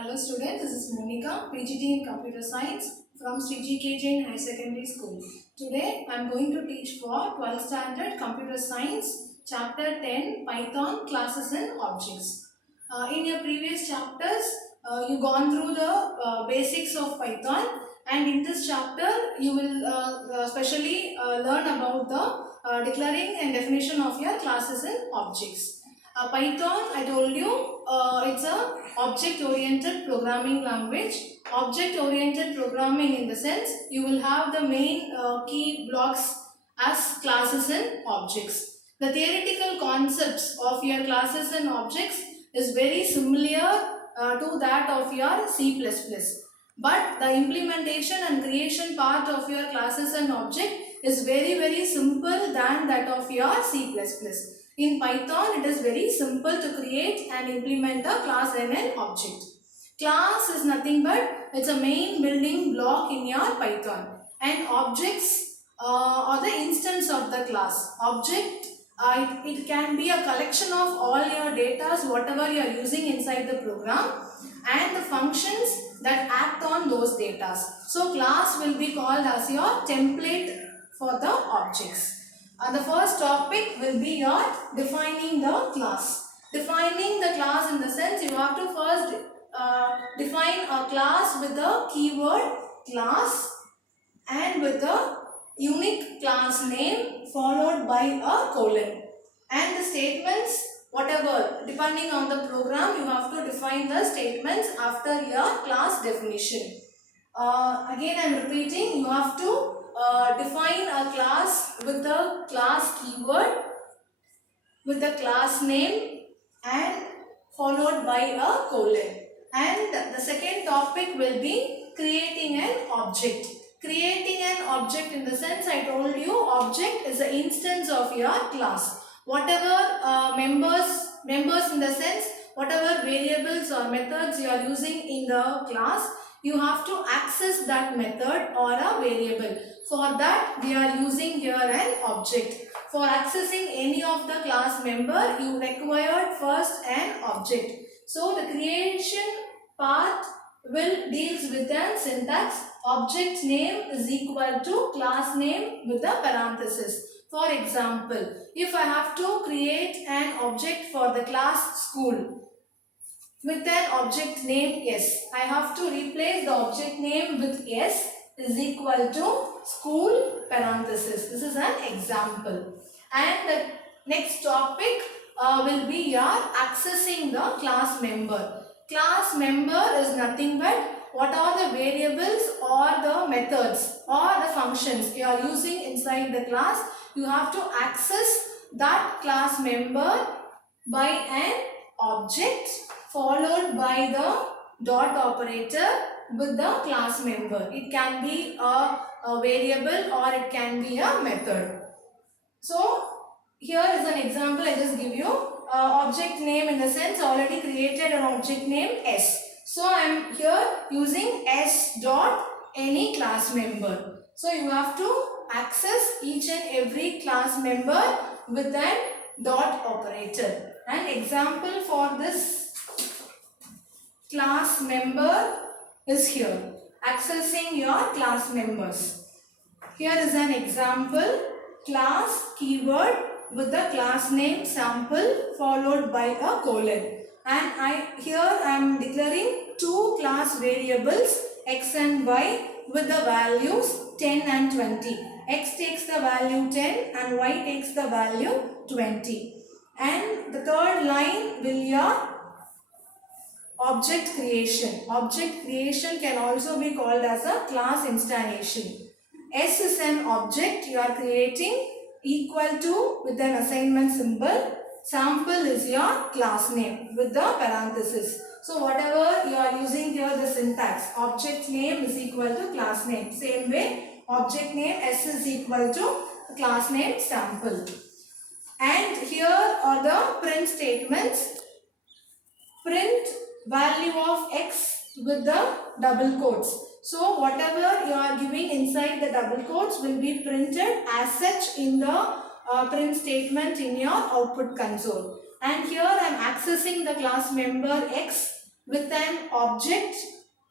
Hello students, this is Monica, PGT in Computer Science from Sri G.K. Jain High Secondary School. Today I am going to teach for 12th Standard Computer Science Chapter 10 Python Classes and Objects. In your previous chapters, you gone through the basics of Python, and in this chapter you will specially learn about the declaring and definition of your classes and objects. Python, I told you, it's a object-oriented programming language. Object-oriented programming in the sense you will have the main key blocks as classes and objects. The theoretical concepts of your classes and objects is very similar to that of your C++. But the implementation and creation part of your classes and object is very simple than that of your C++. In Python, it is very simple to create and implement a class and an object. Class is nothing but it's a main building block in your Python, and objects are the instance of the class. Object, it can be a collection of all your data, whatever you are using inside the program, and the functions that act on those data. So class will be called as your template for the objects. The first topic will be your defining the class. Defining the class in the sense you have to first define a class with the keyword class and with the unique class name followed by a colon. And the statements, whatever, depending on the program, you have to define the statements after your class definition. Again, I am repeating, you have to define a class with the class keyword, with the class name and followed by a colon. And the second topic will be creating an object. Creating an object in the sense I told you, object is an instance of your class. Whatever members in the sense, whatever variables or methods you are using in the class, you have to access that method or a variable. For that, we are using here an object. For accessing any of the class member, you required first an object. So the creation part will deals with an syntax. Object name is equal to class name with a parenthesis. For example, if I have to create an object for the class school with an object name S, I have to replace the object name with S is equal to school parenthesis. This is an example. And the next topic will be your accessing the class member. Class member is nothing but what are the variables or the methods or the functions you are using inside the class. You have to access that class member by an object followed by the dot operator with the class member. It can be a variable or it can be a method. So here is an example I just give you. Object name in the sense already created an object name S. So I am here using S dot any class member. So you have to access each and every class member with an dot operator. An example for this class member is here. Accessing your class members. Here is an example. Class keyword with the class name sample followed by a colon. And here I am declaring two class variables x and y with the values 10 and 20. X takes the value 10 and y takes the value 20. And the third line will your object creation. Object creation can also be called as a class installation. S is an object you are creating equal to with an assignment symbol. Sample is your class name with the parenthesis. So whatever you are using here the syntax, object name is equal to class name. Same way, object name S is equal to class name sample. And here are the print statements. Print value of x with the double quotes. So whatever you are giving inside the double quotes will be printed as such in the print statement in your output console. And here I am accessing the class member x with an object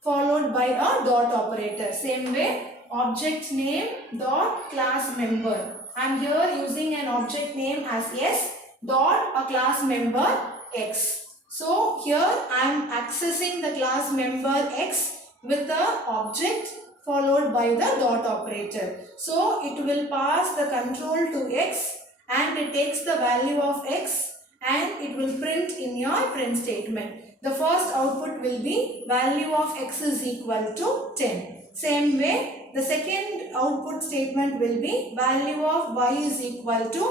followed by a dot operator. Same way, object name dot class member. I am here using an object name as S dot a class member X. So here I am accessing the class member X with the object followed by the dot operator. So it will pass the control to X and it takes the value of X and it will print in your print statement. The first output will be value of X is equal to 10. Same way, the second output statement will be value of Y is equal to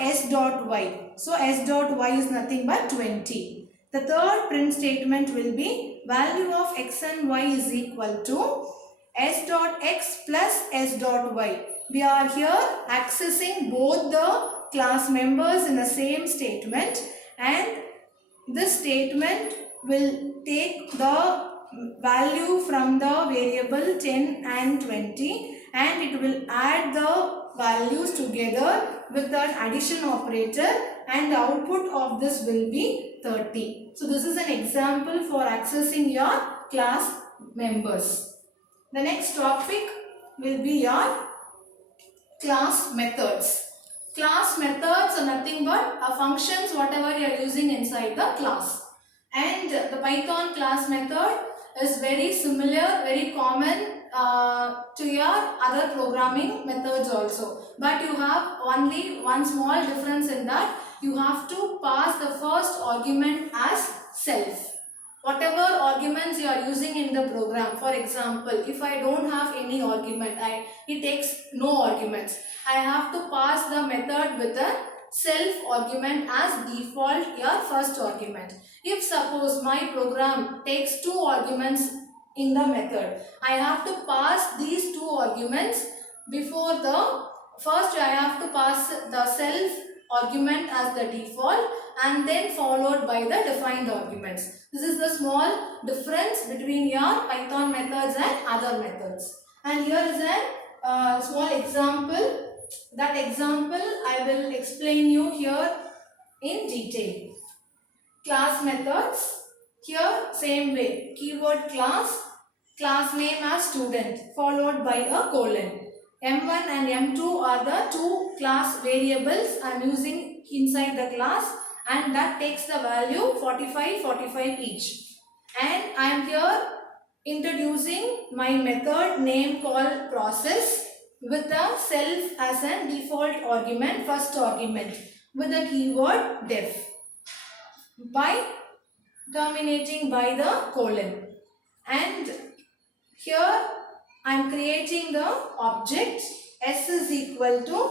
S dot Y. So S dot Y is nothing but 20. The third print statement will be value of X and Y is equal to S dot X plus S dot Y. We are here accessing both the class members in the same statement, and this statement will take the value from the variable 10 and 20 and it will add the values together with an addition operator, and the output of this will be 30. So this is an example for accessing your class members. The next topic will be your class methods. Class methods are nothing but functions whatever you are using inside the class. And the Python class method is very similar, very common to your other programming methods also. But you have only one small difference in that you have to pass the first argument as self. Whatever arguments you are using in the program, for example, if I don't have any argument, it takes no arguments. I have to pass the method with a self argument as default your first argument. If suppose my program takes two arguments in the method, I have to pass these two arguments before the first. I have to pass the self argument as the default and then followed by the defined arguments. This is the small difference between your Python methods and other methods. And here is a small example. That example I will explain you here in detail. Class methods. Here same way. Keyword class, class name as student followed by a colon. M1 and M2 are the two class variables I am using inside the class, and that takes the value 45, 45 each. And I am here introducing my method name called process with a self as a default argument, first argument, with the keyword def by terminating by the colon. And here I am creating the object S is equal to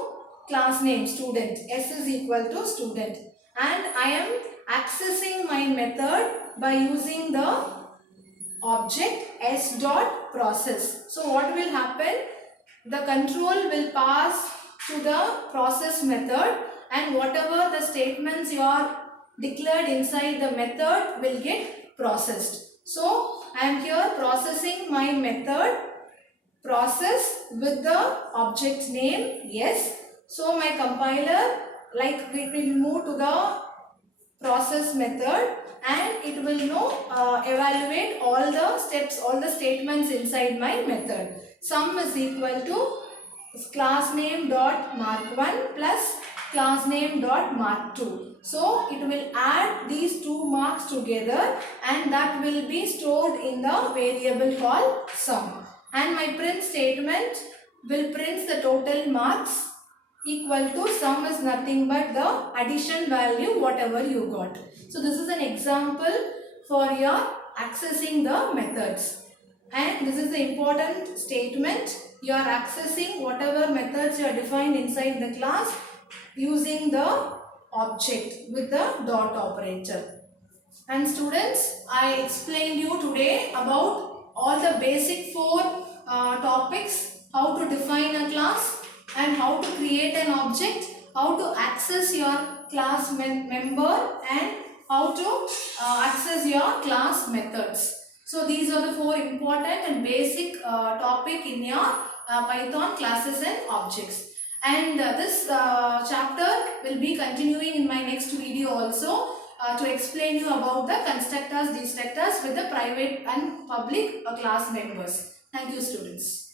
class name student, S is equal to student, and I am accessing my method by using the object S dot process. So what will happen? The control will pass to the process method, and whatever the statements you are declared inside the method will get processed. So I am here processing my method process with the object name yes. So my compiler, like we will move to the process method and it will evaluate all the steps, all the statements inside my method. Sum is equal to class name dot mark1 plus class name dot mark2. So it will add these two marks together and that will be stored in the variable called sum. And my print statement will print the total marks equal to sum is nothing but the addition value whatever you got. So this is an example for your accessing the methods. And this is the important statement. You are accessing whatever methods you are defined inside the class using the object with the dot operator. And students, I explained you today about all the basic four topics: how to define a class and how to create an object, how to access your class member, and how to access your class methods. So these are the four important and basic topic in your Python classes and objects. And this chapter will be continuing in my next video also. to explain you about the constructors, destructors with the private and public class members. Thank you, students.